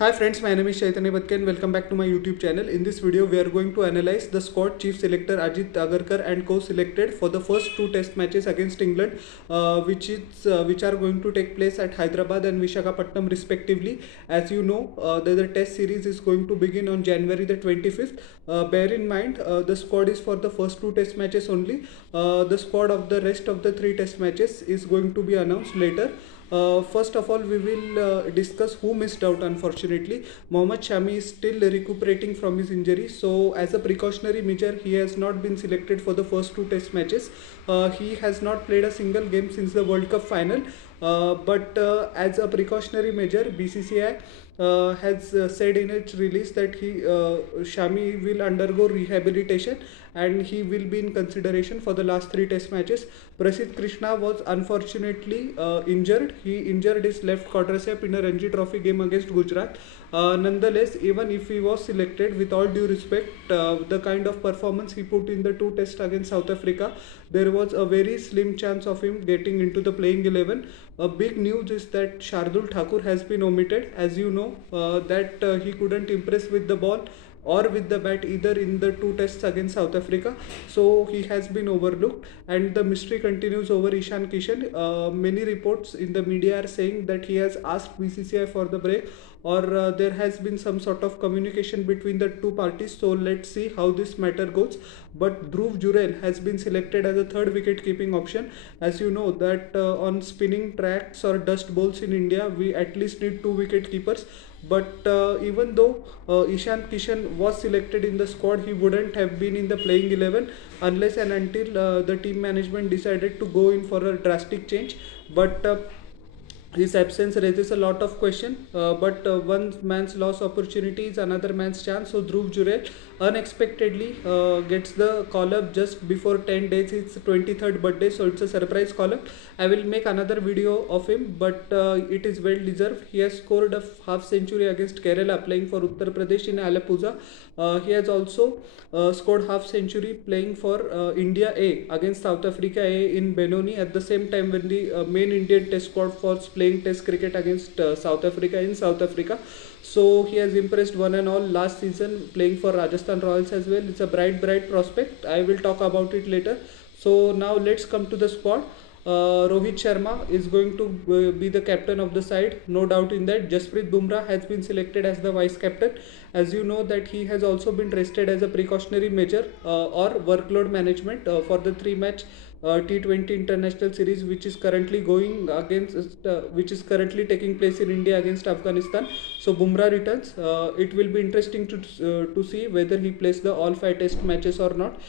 Hi friends, my name is Chaitanya Badke and welcome back to my YouTube channel. In this video, we are going to analyze the squad chief selector Ajit Agarkar and co-selected for the first two test matches against England, which are going to take place at Hyderabad and Visakhapatnam respectively. As you know, the test series is going to begin on January the 25th. Bear in mind, the squad is for the first two test matches only. The squad of the rest of the three test matches is going to be announced later. First of all, we will discuss who missed out. Unfortunately, Mohammad Shami is still recuperating from his injury, so as a precautionary measure, he has not been selected for the first two test matches. He has not played a single game since the World Cup final. But as a precautionary measure, BCCI has said in its release that Shami will undergo rehabilitation and he will be in consideration for the last three test matches. Prasidh Krishna was unfortunately injured. He injured his left quadricep in a Ranji Trophy game against Gujarat. Nonetheless, even if he was selected, with all due respect, the kind of performance he put in the two tests against South Africa, there was a very slim chance of him getting into the playing 11. A big news is that Shardul Thakur has been omitted. As you know, that he couldn't impress with the ball or with the bat either in the two tests against South Africa, so he has been overlooked and the mystery continues over Ishan Kishan. Many reports in the media are saying that he has asked BCCI for the break, or there has been some sort of communication between the two parties, so let's see how this matter goes. But Dhruv Jurel has been selected as a third wicket keeping option. As you know that on spinning tracks or dust bowls in India, we at least need two wicket keepers. But even though Ishan Kishan was selected in the squad, he wouldn't have been in the playing 11 unless and until the team management decided to go in for a drastic change. But his absence raises a lot of question, but one man's lost opportunity is another man's chance. So Dhruv Jurel unexpectedly gets the call up just before 10 days his 23rd birthday, so it's a surprise call up. I will make another video of him, but it is well deserved. He has scored a half century against Kerala playing for Uttar Pradesh in Alappuzha. He has also scored half century playing for India A against South Africa A in Benoni at the same time when the main Indian test squad was playing test cricket against South Africa in South Africa. So he has impressed one and all last season playing for Rajasthan Royals as well. It's a bright prospect. I will talk about it later. So now let's come to the squad. Rohit Sharma is going to be the captain of the side, no doubt in that. Jasprit Bumrah has been selected as the vice captain. As you know that he has also been rested as a precautionary measure or workload management for the three-match T20 international series which is currently which is currently taking place in India against Afghanistan. So Bumrah returns. It will be interesting to see whether he plays the all five test matches or not,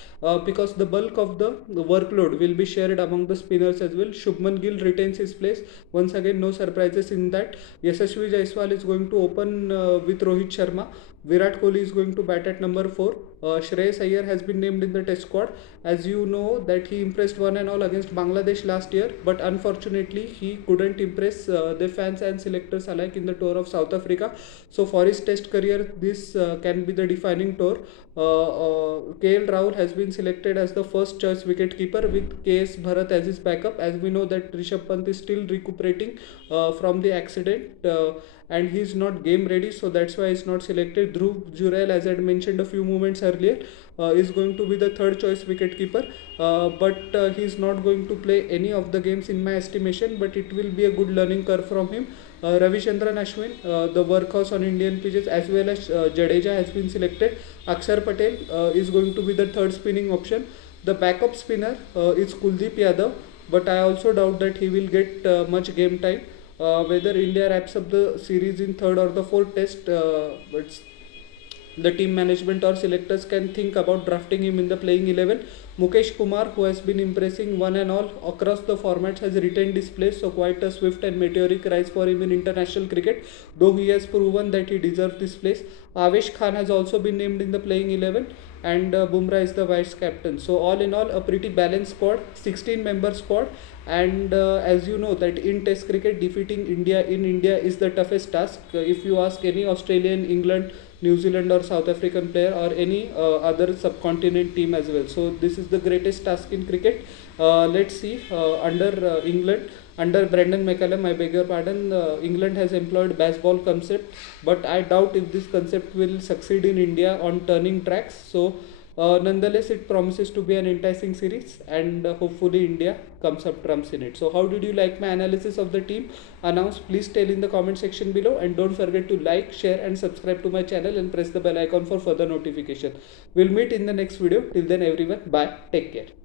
because the bulk of the workload will be shared among the spinners as well. Shubman Gill retains his place. Once again, no surprises in that. Yashasvi Jaiswal is going to open with Rohit Sharma. Virat Kohli is going to bat at number 4. Shreyas Iyer has been named in the test squad. As you know that he impressed one and all against Bangladesh last year, but unfortunately he couldn't impress the fans and selectors alike in the tour of South Africa. So for his test career, this can be the defining tour. KL Rahul has been selected as the first choice wicket keeper with KS Bharat as his backup. As we know that Rishabh Pant is still recuperating from the accident. And he is not game ready, so that's why he's not selected. Dhruv Jurel, as I had mentioned a few moments earlier, is going to be the third choice wicket keeper, but he is not going to play any of the games in my estimation, but it will be a good learning curve from him. Ravichandran Ashwin, the workhorse on Indian pitches, as well as Jadeja has been selected. Akshar Patel is going to be the third spinning option. The backup spinner is Kuldeep Yadav, but I also doubt that he will get much game time. Whether India wraps up the series in third or the fourth test, but the team management or selectors can think about drafting him in the playing 11. Mukesh Kumar, who has been impressing one and all across the formats, has retained his place, so quite a swift and meteoric rise for him in international cricket, though he has proven that he deserves this place. Avesh Khan has also been named in the playing 11 and Bumrah is the vice captain. So all in all, a pretty balanced squad, 16-member squad. And as you know that in test cricket, defeating India in India is the toughest task. If you ask any Australian, England, New Zealand or South African player or any other subcontinent team as well. So this is the greatest task in cricket. Let's see under England under Brendan McCallum, I beg your pardon, England has employed baseball concept, but I doubt if this concept will succeed in India on turning tracks. So nonetheless, it promises to be an enticing series, and hopefully India comes up trumps in it. So how did you like my analysis of the team announced? Please tell in the comment section below, and don't forget to like, share and subscribe to my channel and press the bell icon for further notification. We'll meet in the next video. Till then everyone, bye, take care.